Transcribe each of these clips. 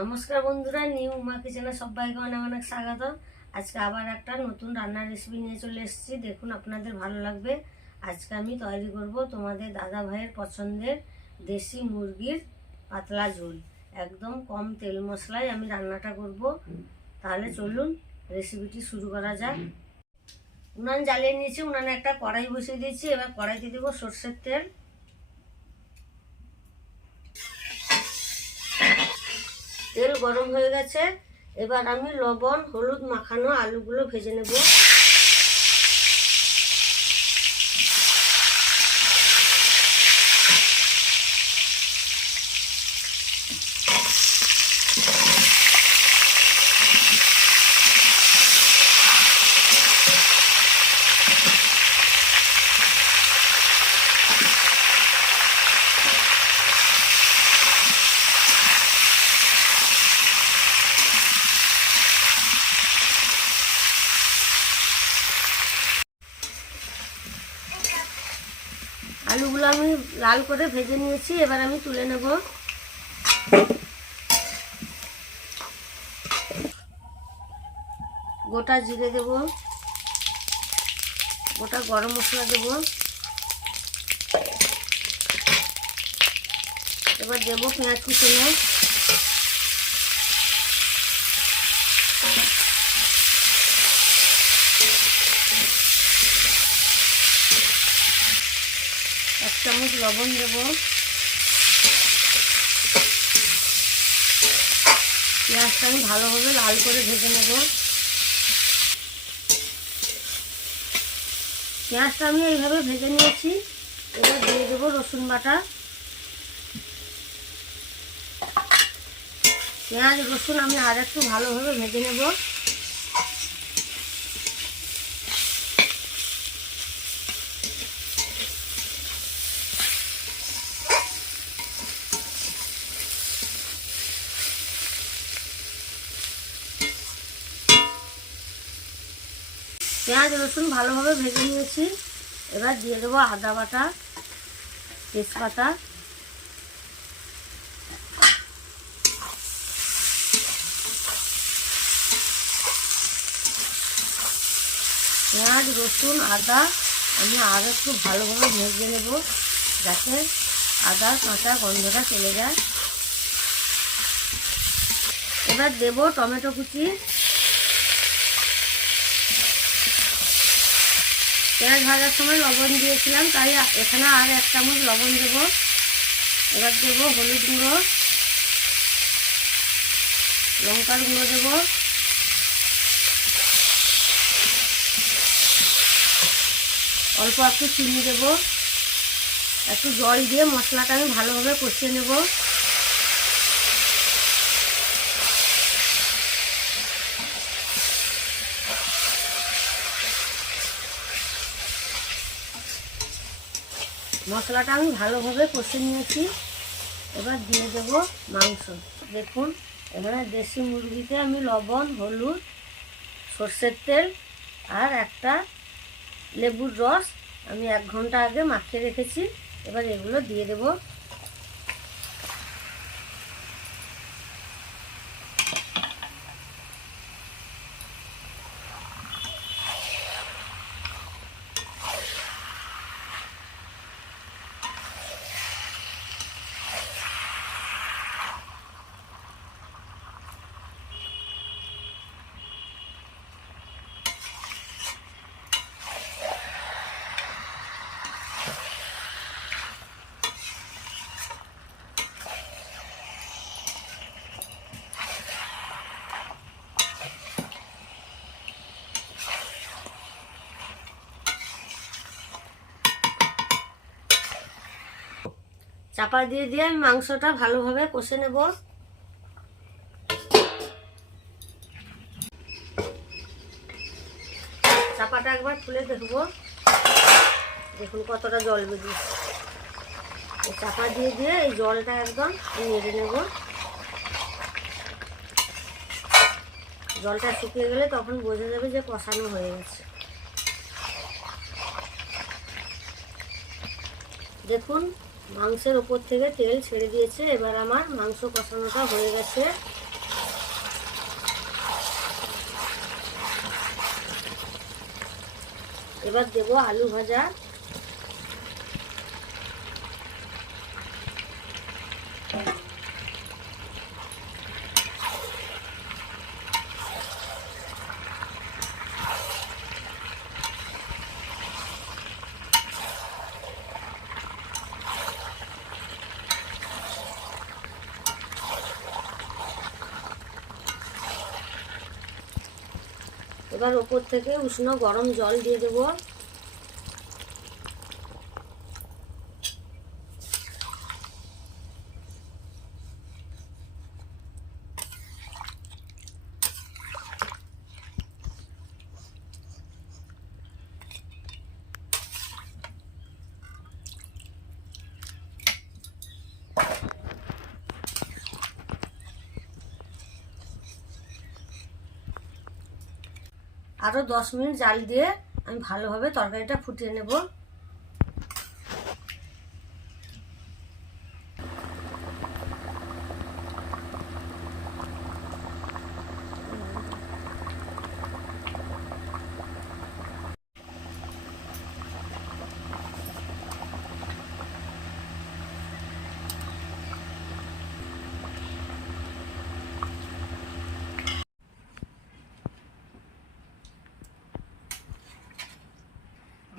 নমস্কার বন্ধুরা, নিউ উমা কিচেনে সবাইকে অনেক অনেক স্বাগত। আজকে আবার একটা নতুন রান্নার রেসিপি নিয়ে চলে এসেছি। দেখুন, আপনাদের ভালো লাগবে। আজকে আমি তৈরি করব তোমাদের দাদা ভাইয়ের পছন্দের দেশি মুরগির পাতলা ঝোল। একদম কম তেল মশলায় আমি রান্নাটা করব। তাহলে চলুন রেসিপিটি শুরু করা যাক। উনান জ্বালিয়ে নিয়েছি, উনানে একটা কড়াই বসিয়ে দিয়েছি। এবার কড়াইতে দেবো সর্ষের তেল। তেল গরম হয়ে গেছে। এবার আমি লবণ হলুদ মাখানো আলুগুলো ভেজে নেব। আলুগুলো আমি লাল করে ভেজে নিয়েছি। এবার আমি তুলে নেব। গোটা জিরে দেব, গোটা গরম মশলা দেব। এবার দেবো পেঁয়াজ কুচনো, এক চামচ লবণ দেব। পেঁয়াজটা আমি ভালোভাবে লাল করে ভেজে নেব। পেঁয়াজটা আমি এইভাবে ভেজে নিয়েছি। এবার দিয়ে দেবো রসুন বাটা। পেঁয়াজ রসুন আমি আর একটু ভালোভাবে ভেজে নেব। পেঁয়াজ রসুন ভালোভাবে ভেজে নিয়েছি। এবার দিয়ে দেবো আদা বাটা, তেজপাতা, পেঁয়াজ রসুন আদা আমি আর একটু ভালোভাবে ভেজে নেব, যাতে আদার কাঁচা গন্ধটা চলে যায়। এবার দেব টমেটো কুচি। পেঁয়াজ ভাজার সময় লবণ দিয়েছিলাম, তাই এখানে আর এক চামচ লবণ দেব। এবার দেব হলুদ গুঁড়ো, লঙ্কার গুঁড়ো দেব, অল্প একটু চিনি দেব। একটু জল দিয়ে মশলাটা আমি ভালোভাবে কষিয়ে নেব। মশলাটা আমি ভালোভাবে কষে নিয়েছি। এবার দিয়ে দেব মাংস। দেখুন, এখানে দেশি মুরগিতে আমি লবণ হলুদ সর্ষের তেল আর একটা লেবুর রস আমি 1 ঘন্টা আগে মাখিয়ে রেখেছি। এবার এগুলো দিয়ে দেব। চাপা দিয়ে দিয়ে আমি মাংসটা ভালোভাবে কষে নেব। চাপাটা একবার খুলে দেখব। দেখুন কতটা জল বেরিয়েছে। চাপা দিয়ে দিয়ে এই জলটা একদম নেড়ে নেব। জলটা শুকিয়ে গেলে তখন বোঝা যাবে যে কষানো হয়ে গেছে। দেখুন মাংসের ওপর থেকে তেল ছেড়ে দিয়েছে। এবার আমার মাংস কষানোটা হয়ে গেছে। এবার দেব আলু ভাজা। এবার ওপর থেকে উষ্ণ গরম জল দিয়ে দেব। আরও 10 মিনিট জাল দিয়ে আমি ভালোভাবে তরকারিটা ফুটিয়ে নেব।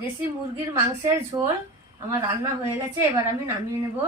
দেশি মুরগির মাংসের ঝোল আমার রান্না হয়ে গেছে। এবার আমি নামিয়ে নেব।